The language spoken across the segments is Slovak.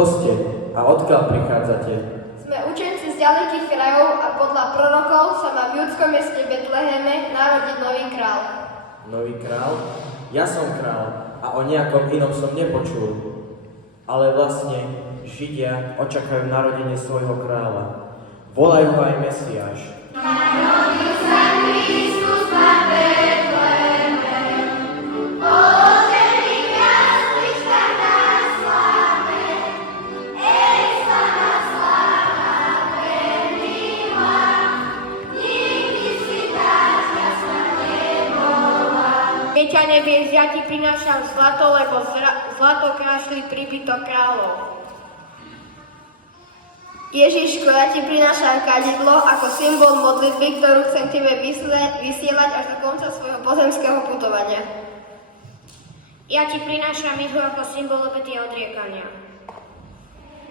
Kto ste a odkiaľ prichádzate? Sme učenci z ďalekých krajov a podľa prorokov sa má v judskom meste Betleheme narodiť nový král. Nový král? Ja som král a o nejakom inom som nepočul. Ale vlastne Židia očakajú narodenie svojho kráľa. Volajú ho aj Mesiáš. Narodil sa Kristus na Betleheme, položený kňaz Krista na sláve. Ej, sláva, sláva, prenila, nikdy si tá šťastná nebola. Dieťa nebies, ja ti prinášam zlato, lebo zlato krášli príbytok kráľov. Ježiško, ja ti prinášam kadidlo ako symbol modlitby, ktorú chcem tebe vysielať až do konca svojho pozemského putovania. Ja ti prinášam ihlu ako symbol obety a odriekania.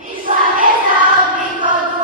Vyšla hviezda od východu,